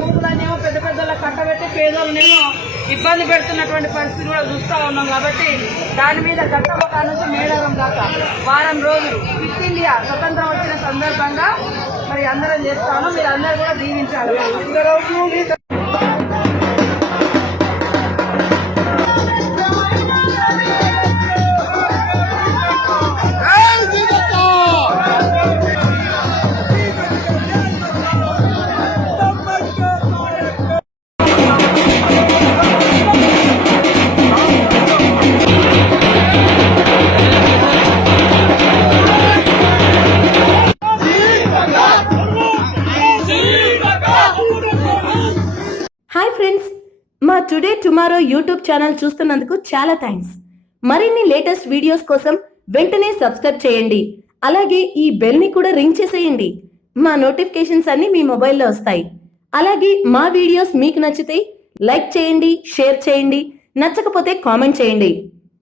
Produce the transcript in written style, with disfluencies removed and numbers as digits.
భూములనేమో పెద్ద పెద్దల కట్టబెట్టి పేదోళ్ళనేమో ఇబ్బంది పెడుతున్నటువంటి పరిస్థితి కూడా చూస్తూ ఉన్నాం. కాబట్టి దాని మీద గతంలో నుంచి మేడారం దాకా వారం రోజులు క్విట్ ఇండియా స్వతంత్రం వచ్చిన సందర్భంగా మరి అందరం చేస్తాను. మీరు అందరూ కూడా దీవించాలి. హాయ్ ఫ్రెండ్స్, మా టుడే టుమారో యూట్యూబ్ ఛానల్ చూస్తున్నందుకు చాలా థ్యాంక్స్. మరిన్ని లేటెస్ట్ వీడియోస్ కోసం వెంటనే సబ్స్క్రైబ్ చేయండి. అలాగే ఈ బెల్ ని కూడా రింగ్ చేసేయండి. మా నోటిఫికేషన్స్ అన్ని మీ మొబైల్లో వస్తాయి. అలాగే మా వీడియోస్ మీకు నచ్చితే లైక్ చేయండి, షేర్ చేయండి, నచ్చకపోతే కామెంట్ చేయండి.